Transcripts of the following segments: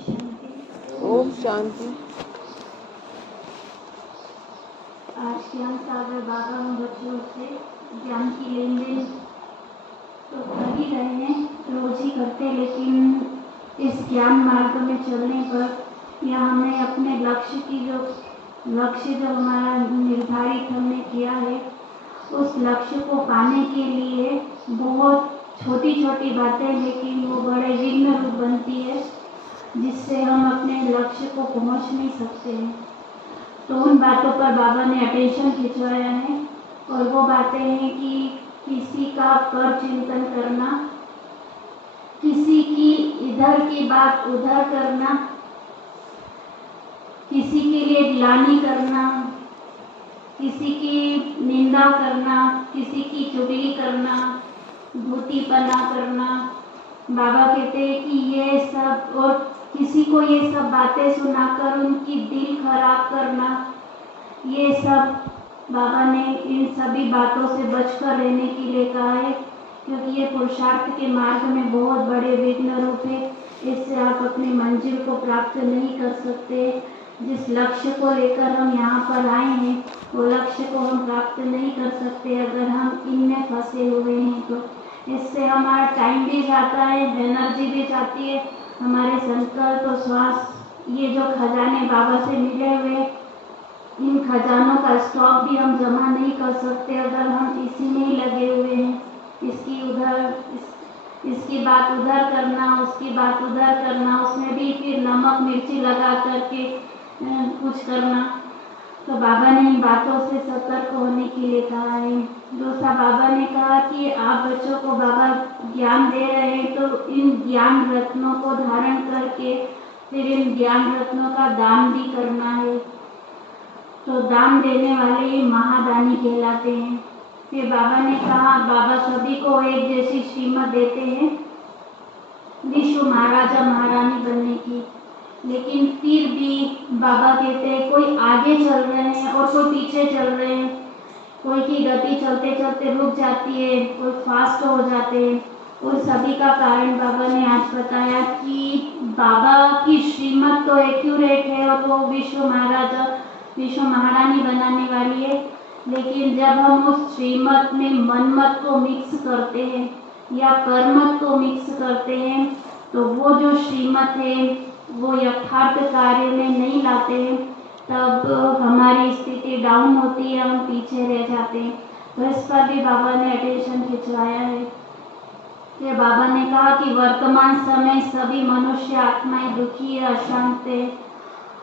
ओम शांति। आज ज्ञान सागर बाबा हम बच्चों से ज्ञान की लेन देन तो कर ही रहे हैं, रोज ही करते हैं, लेकिन इस ज्ञान मार्ग में चलने पर या हमें अपने लक्ष्य जो हमारा निर्धारित हमने किया है उस लक्ष्य को पाने के लिए बहुत छोटी छोटी बातें, लेकिन वो बड़े विघ्न रूप बनती है जिससे हम अपने लक्ष्य को पहुंच नहीं सकते हैं। तो उन बातों पर बाबा ने अटेंशन खिंचवाया है और वो बातें हैं कि किसी का पर चिंतन करना, किसी की इधर की बात उधर करना, किसी के लिए ग्लानि करना, किसी की निंदा करना, किसी की चुगली करना, धूतीपना करना। बाबा कहते हैं कि ये सब, और किसी को ये सब बातें सुनाकर उनकी दिल खराब करना, ये सब बाबा ने इन सभी बातों से बचकर रहने के लिए कहा है, क्योंकि ये पुरुषार्थ के मार्ग में बहुत बड़े विघ्न रूप है। इससे आप अपनी मंजिल को प्राप्त नहीं कर सकते। जिस लक्ष्य को लेकर हम यहाँ पर आए हैं वो लक्ष्य को हम प्राप्त नहीं कर सकते अगर हम इनमें फंसे हुए हैं। तो इससे हमारा टाइम भी जाता है, एनर्जी भी जाती है, हमारे संकल्प और श्वास, ये जो खजाने बाबा से मिले हुए, इन खजानों का स्टॉक भी हम जमा नहीं कर सकते अगर हम इसी में ही लगे हुए हैं। इसकी बात उधर करना, उसकी बात उधर करना, उसमें भी फिर नमक मिर्ची लगा करके कुछ करना। तो बाबा ने इन बातों से सतर्क होने के लिए कहा है। दूसरा, बाबा ने कहा कि आप बच्चों को बाबा ज्ञान दे रहे हैं तो इन ज्ञान रत्नों को धारण करके फिर इन ज्ञान रत्नों का दान भी करना है। तो दान देने वाले महादानी कहलाते हैं। फिर बाबा ने कहा, बाबा सभी को एक जैसी श्रीमत देते हैं विश्व महाराजा महारानी बनने की, लेकिन फिर भी बाबा कहते हैं कोई आगे चल रहे हैं और कोई पीछे चल रहे हैं, कोई की गति चलते चलते रुक जाती है, कोई फास्ट हो जाते हैं। उन सभी का कारण बाबा ने आज बताया कि बाबा की श्रीमत तो एक्यूरेट है और वो विश्व महाराजा विश्व महारानी बनाने वाली है, लेकिन जब हम उस श्रीमत में मनमत को मिक्स करते हैं या कर्मत को मिक्स करते हैं तो वो जो श्रीमत है वो यथार्थ कार्य में नहीं लाते हैं, तब हमारी स्थिति डाउन होती है, हम पीछे रह जाते हैं। तो इस पर भी बाबा ने अटेंशन खिंचवाया है। फिर बाबा ने कहा कि वर्तमान समय सभी मनुष्य आत्माएं दुखी है, अशांत है,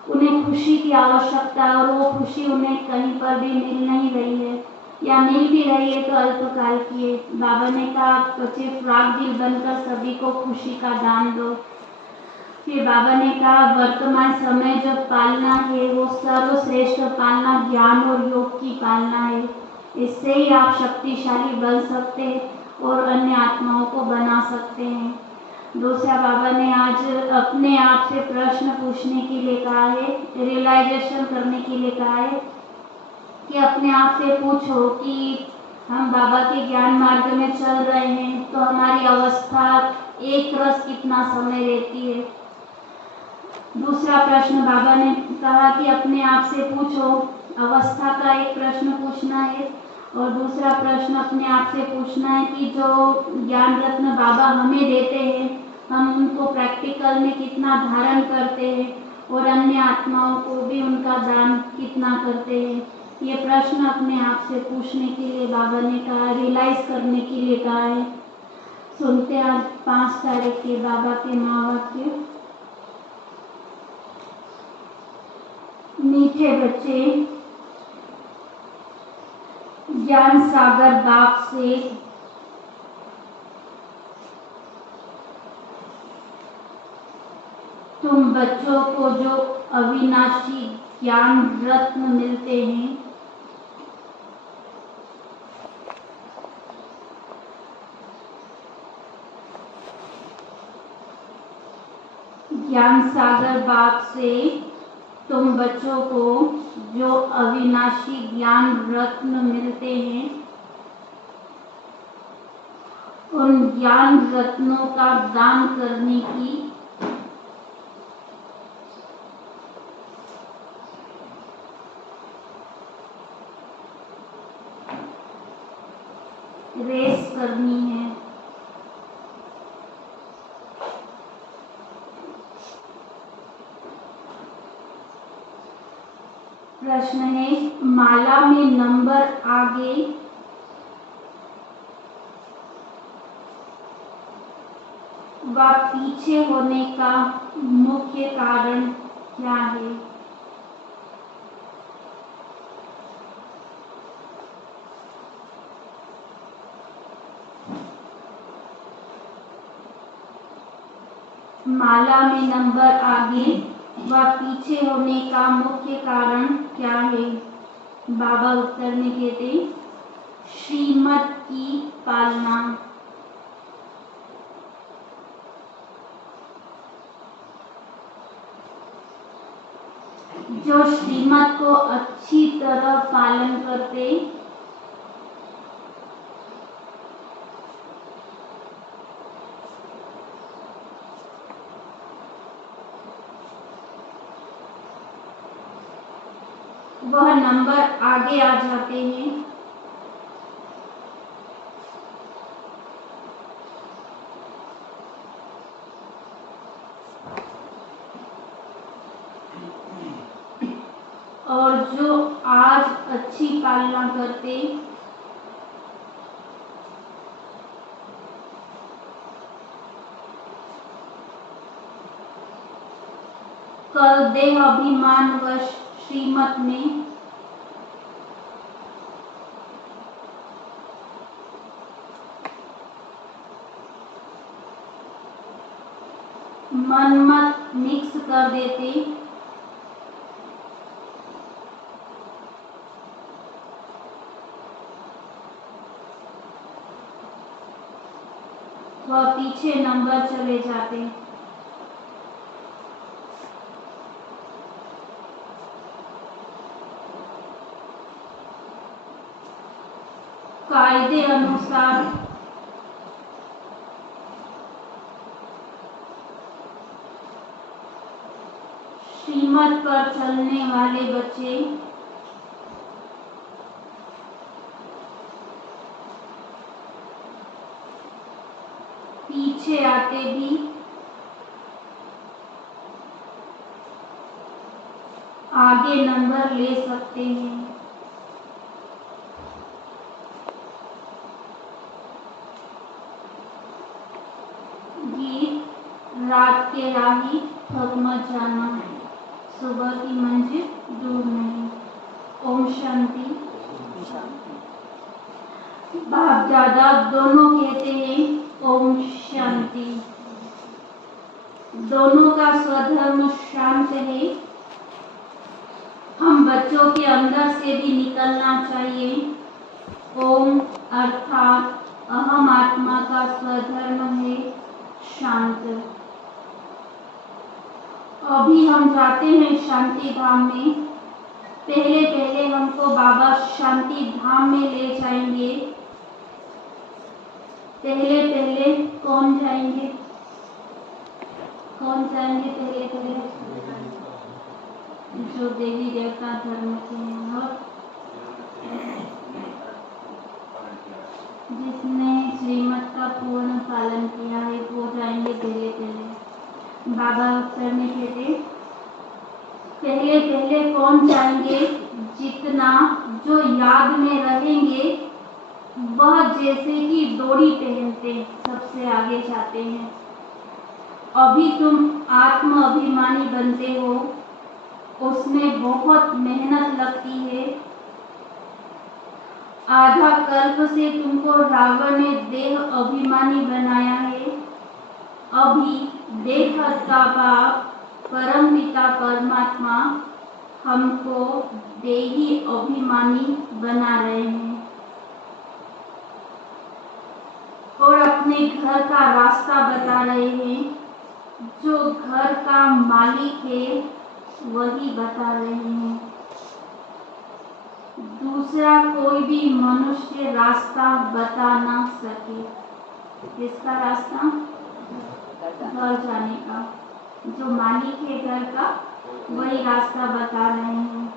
उन्हें खुशी की आवश्यकता है और वो खुशी उन्हें कहीं पर भी मिल नहीं रही है, या मिल भी रही है तो अल्पकाल की है। बाबा ने कहा बच्चे फ्राक दिल बनकर सभी को खुशी का दान दो। फिर बाबा ने कहा वर्तमान समय जो पालना है वो सर्वश्रेष्ठ पालना ज्ञान और योग की पालना है, इससे ही आप शक्तिशाली बन सकते हैं और अन्य आत्माओं को बना सकते हैं। दूसरा, बाबा ने आज अपने आप से प्रश्न पूछने के लिए कहा है, रियलाइजेशन करने के लिए कहा है कि अपने आप से पूछो कि हम बाबा के ज्ञान मार्ग में चल रहे हैं तो हमारी अवस्था एक रस कितना समय रहती है। दूसरा प्रश्न बाबा ने कहा कि अपने आप से पूछो, अवस्था का एक प्रश्न पूछना है और दूसरा प्रश्न अपने आप से पूछना है कि जो ज्ञान रत्न बाबा हमें देते हैं हम उनको प्रैक्टिकल में कितना धारण करते हैं और अन्य आत्माओं को भी उनका दान कितना करते हैं। ये प्रश्न अपने आप से पूछने के लिए बाबा ने कहा, रियलाइज करने के लिए कहा है। सुनते आज 5 तारीख के बाबा के महावाक्य। मीठे बच्चे, ज्ञान सागर बाप से तुम बच्चों को जो अविनाशी ज्ञान रत्न मिलते हैं ज्ञान सागर बाप से तुम बच्चों को जो अविनाशी ज्ञान रत्न मिलते हैं उन ज्ञान रत्नों का दान करने की करनी है। प्रश्न है, माला में नंबर आगे व पीछे होने का मुख्य कारण क्या है? माला में नंबर आगे व पीछे होने का मुख्य कारण क्या है? बाबा उत्तर में कहते श्रीमत की पालना। जो श्रीमत को अच्छी तरह पालन करते वह नंबर आगे आ जाते हैं। और जो आज अच्छी पालना करते कल देह अभिमानवश श्रीमत में मनमत मिक्स कर देते वह पीछे नंबर चले जाते। कायदे अनुसार श्रीमत पर चलने वाले बच्चे पीछे आते भी आगे नंबर ले सकते हैं। गीत रात के राही थक मत जाना, सुबह की मंजिल दूर नहीं। ओम शांति। बाप दादा दोनों कहते हैं ओम शांति। दोनों का स्वधर्म शांत है। हम बच्चों के अंदर से भी निकलना चाहिए। ओम अर्थात अहम आत्मा का स्वधर्म है शांत। अभी हम जाते हैं शांति धाम में। पहले पहले हमको बाबा शांति धाम में ले जाएंगे। पहले पहले कौन जाएंगे? कौन जाएंगे पहले पहले? जो देवी देवता धर्म के हैं और जिसने श्रीमत का पूर्ण पालन किया है वो जाएंगे पहले पहले। बाबा उत्तर में कहते पहले पहले कौन जाएंगे? जितना जो याद में रहेंगे वह जैसे कि डोरी पहनते सबसे आगे जाते हैं। अभी तुम आत्म अभिमानी बनते हो, उसमें बहुत मेहनत लगती है। आधा कल्प से तुमको रावण ने देह अभिमानी बनाया है। अभी देह का बाप परम पिता परमात्मा हमको देही अभिमानी बना रहे हैं और अपने घर का रास्ता बता रहे हैं। जो घर का मालिक है वही बता रहे हैं। दूसरा कोई भी मनुष्य रास्ता बता ना सके। किसका रास्ता? घर जाने का। जो मालिक है घर का वही रास्ता बता रहे हैं।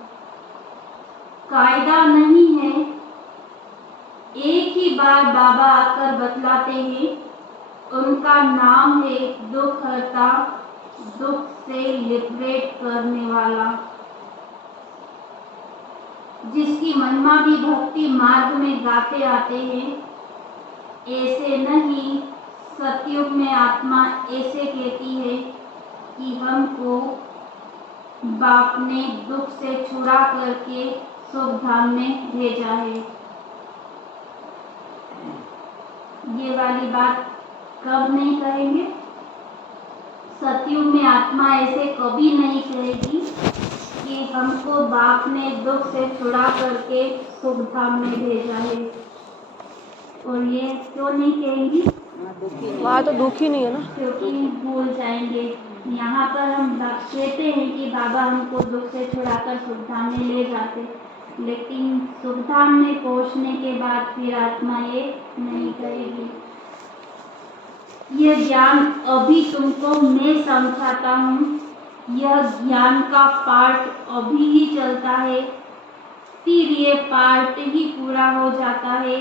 कायदा नहीं है एक ही बार बाबा आकर बतलाते हैं, उनका नाम है दुख हरता, दुख से लिबरेट करने वाला। जिसकी महिमा भी भक्ति मार्ग में गाते आते हैं। ऐसे नहीं, सतयुग में आत्मा ऐसे कहती है कि हमको बाप ने दुख से छुड़ा करके सुख धाम में भेजा है। ये वाली बात कब नहीं कहेंगे? सतयुग में आत्मा ऐसे कभी नहीं कहेगी कि हमको बाप ने दुख से छुड़ा करके सुख धाम में भेजा है। और ये क्यों नहीं कहेंगी? वहाँ तो दुख ही नहीं है ना, क्योंकि भूल जाएंगे। यहाँ पर हम कहते हैं कि बाबा हमको दुख से छुड़ाकर सुखधाम में ले जाते, लेकिन सुखधाम में पहुँचने के बाद फिर आत्मा ये नहीं कहेगी। यह ज्ञान अभी तुमको मैं समझाता हूँ। यह ज्ञान का पार्ट अभी ही चलता है, फिर ये पार्ट ही पूरा हो जाता है,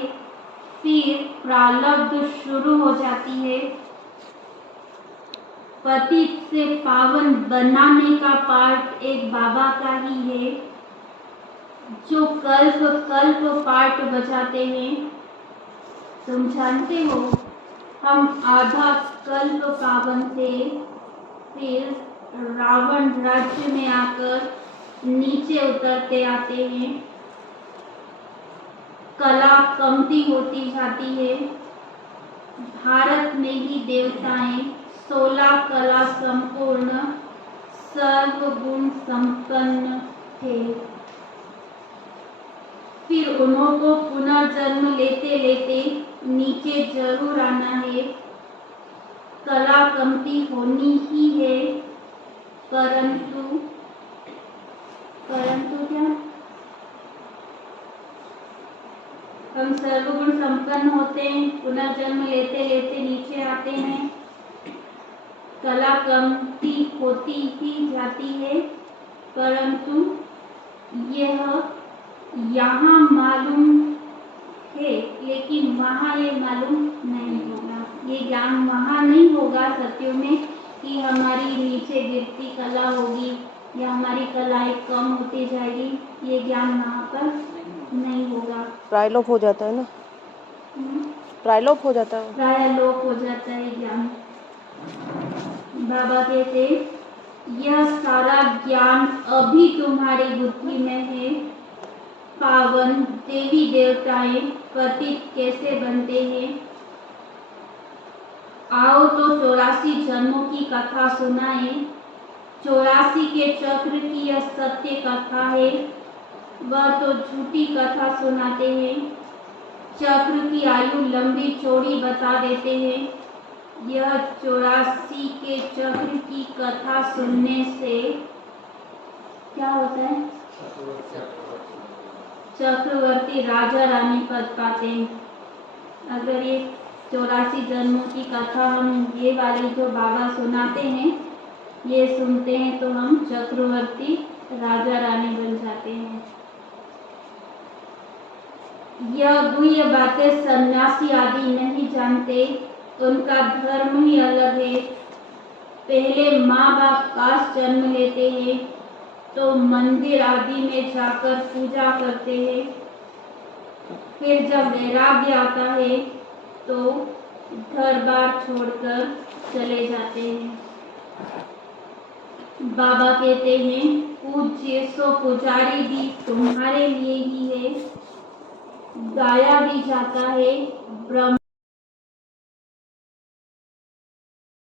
फिर प्रारब्ध शुरू हो जाती है। पतित से पावन बनाने का पार्ट एक बाबा का ही है, जो कल्प कल्प पार्ट बजाते हैं। तुम जानते हो, हम आधा कल्प पावन थे, फिर रावण राज्य में आकर नीचे उतरते आते हैं। कला कमती होती जाती है। भारत में ही देवताएं 16 कला संपूर्ण सर्वगुण संपन्न थे। फिर उन्होंने पुनर्जन्म लेते लेते नीचे जरूर आना है। कला कमती होनी ही है, परंतु क्या हम सर्वगुण संपन्न होते हैं, पुनर्जन्म लेते लेते नीचे आते हैं। कला कमती होती ही जाती है, परंतु यह यहाँ मालूम है, लेकिन वहाँ ये मालूम नहीं होगा। ये ज्ञान वहाँ नहीं होगा सत्यों में कि हमारी नीचे गिरती कला होगी या हमारी कलाएं कम होती जाएगी। ये ज्ञान वहाँ पर नहीं होगा। प्रायलोप हो जाता है ना, प्रायलोप हो जाता है, प्रायलोप हो जाता है ज्ञान। बाबा कहते, यह सारा ज्ञान अभी तुम्हारी बुद्धि में है। पावन देवी देवताएं पतित कैसे बनते हैं, आओ तो 84 जन्मों की कथा सुनाए। 84 के चक्र की यह सत्य कथा है, वह तो झूठी कथा सुनाते हैं। चक्र की आयु लंबी चौड़ी बता देते हैं। यह 84 के चक्र की कथा सुनने से क्या होता है? चक्रवर्ती राजा रानी पद पाते हैं। अगर ये 84 जन्मों की कथा हम ये वाली जो बाबा सुनाते हैं, ये सुनते हैं तो हम चक्रवर्ती राजा रानी बन जाते हैं। यह गुह्य बातें सन्यासी आदि नहीं जानते, उनका धर्म ही अलग है। पहले माँ बाप काश जन्म लेते हैं तो मंदिर आदि में जाकर पूजा करते हैं। फिर जब वैराग्य आता है तो घर बार छोड़कर चले जाते हैं। बाबा कहते हैं, पूज्य सो पुजारी भी तुम्हारे लिए ही है। गाया भी जाता है, ब्रह्म